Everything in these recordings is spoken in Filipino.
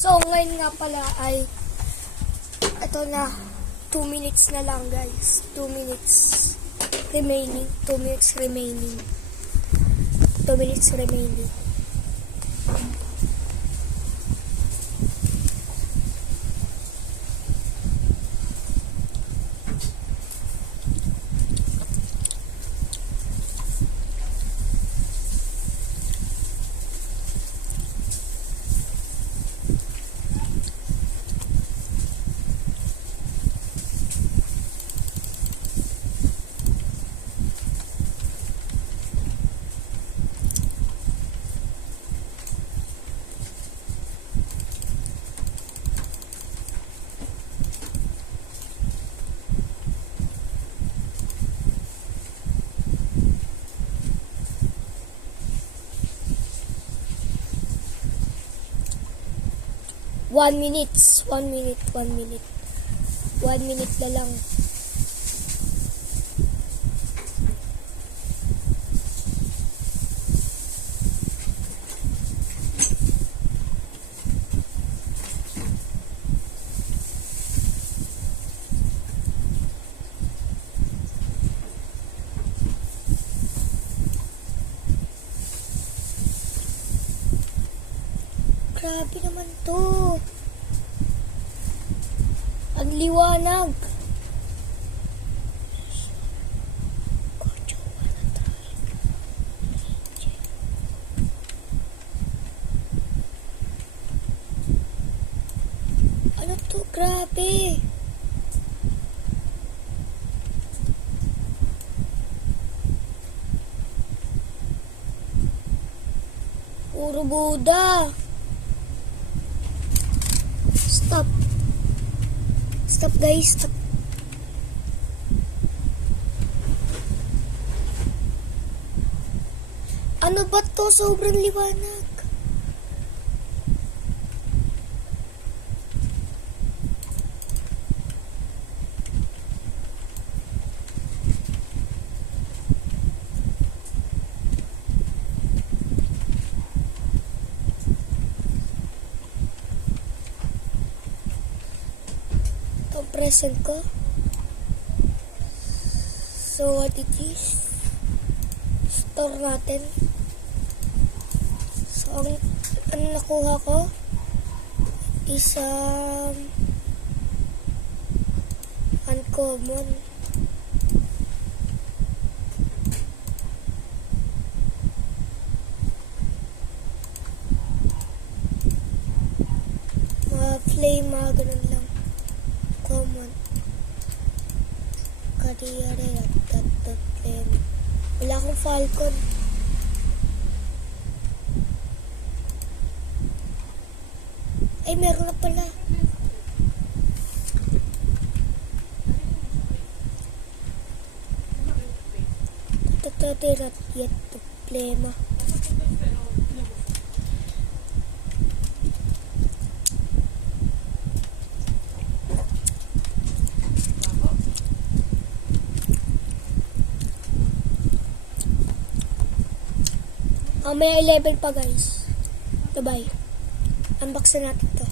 So, ngayon nga pala ay ito na 2 minutes na lang, guys. 2 minutes remaining. 2 minutes remaining. 2 minutes remaining. One minute na lang. Grabe naman to. Ang liwanag. Ano to? Grabe. Puro Buddha. Stop. Stop, guys. Stop. Ano ba to? Sobrang liwanag. Present ko. So what it is, store natin. So ang nakuha ko is uncommon. Flame, mga ganun lang. Common. Kariyere at wala akong falcon. Ay, meron na pala. Tatatirat yet problema. May 11 pa, guys. Bye-bye. Unbox na natin to.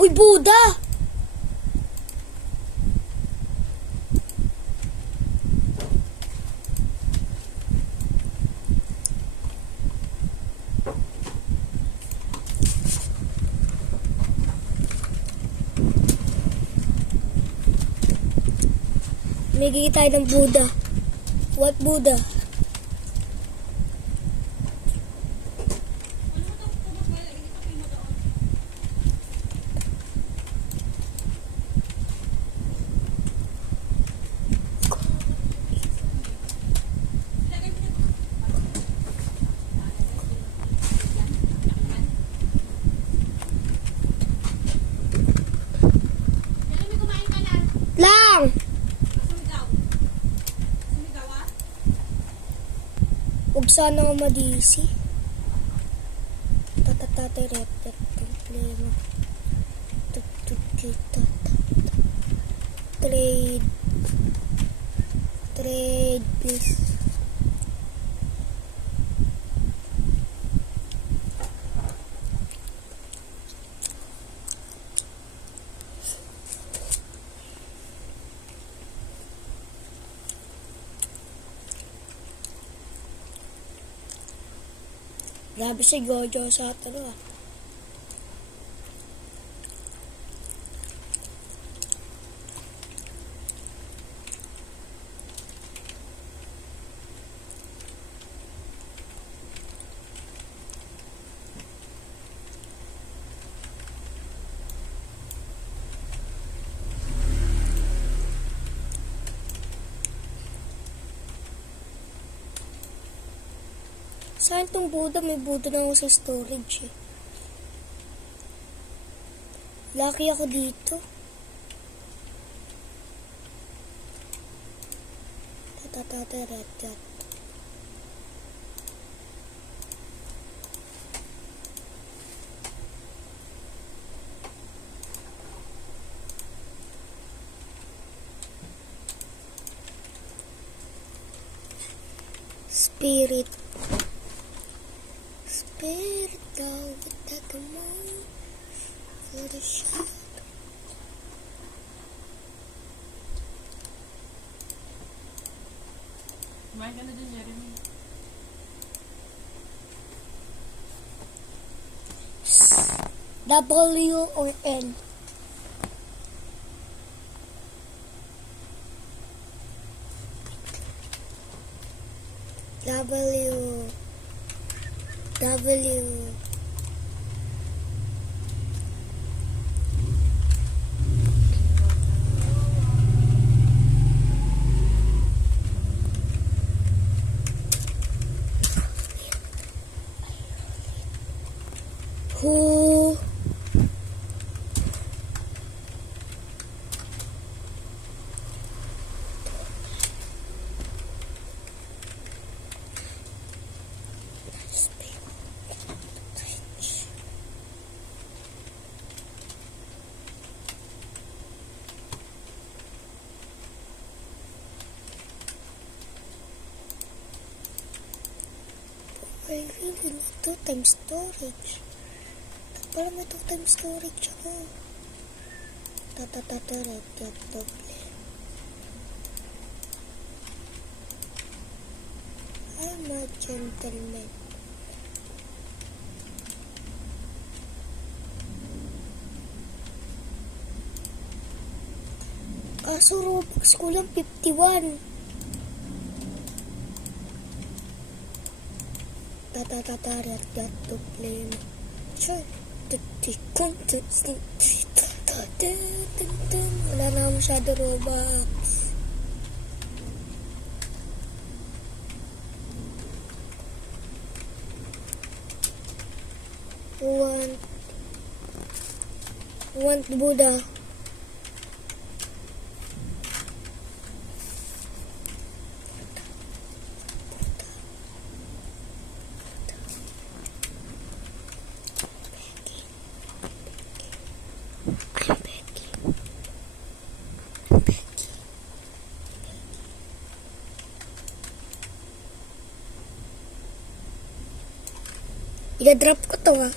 Uy, Buddha! May tayo ng Buddha. What Buddha? Lang! Huwag sana ako madisi. Tatatatay repet. Problema. Trade. Trade, please. Grabe si Gojo sa talo. Saan tong Buddha? May Buddha na ako sa storage eh. Lucky ako dito. Tatatarat. Spirit dog with that moon for the shot. Kumain ka na dyan, Jeremy. W or N? W. Who? I really need 2 times storage. Para may 2 times storage ako. I'm a gentleman. Kaso Robux ko lang 51. To play. Sure. Wala na masyado Robux. Want Buddha. Ida-drop ko to ah.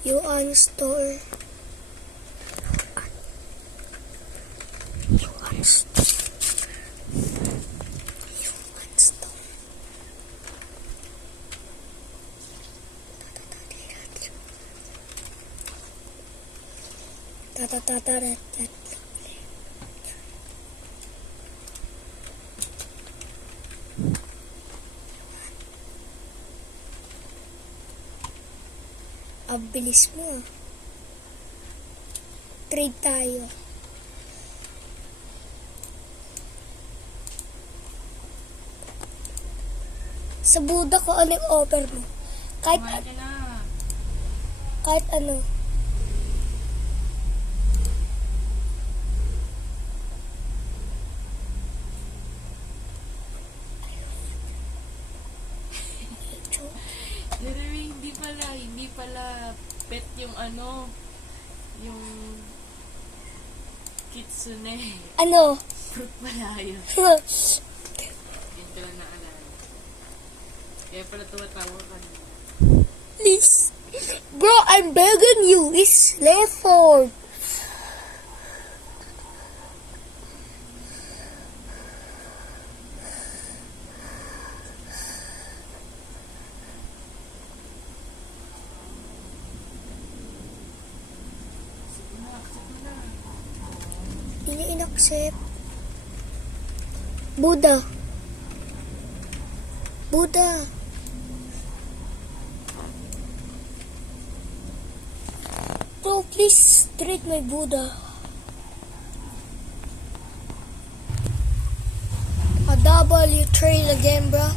You uninstall. You uninstall. You uninstall. Ang bilis mo. Trade tayo. Sa Buda ko, ano yung offer mo? Kahit, Kumain ka na. kahit ano. Jeremy, hindi pala pet yung ano, yung kitsune. Ano? Fruit pala yun. Yun ko lang naalala. Kaya pala tumatawa ka na. Please. Bro, I'm begging you. It's left for. Hindi in-accept. Buddha. Buddha. Bro, please treat my Buddha. A double trail again, bro.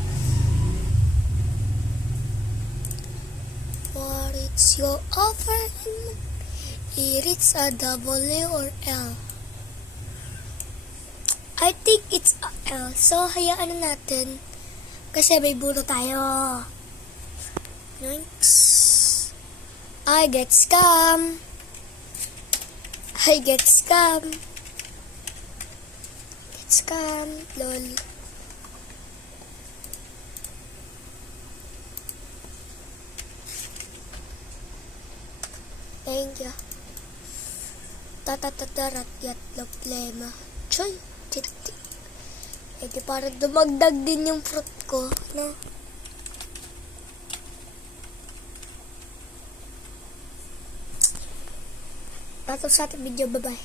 What is your offer? It's a W or L. I think it's a L. So, hayaan na natin. Kasi may Buddha tayo. Thanks. I get scam. I get scam. Get scam. Lol. Thank you. Tatatatarat yat problema. Choy. Titi. Eh di parang dumagdag din yung fruit ko. No? Tapos sa ating video. Bye-bye.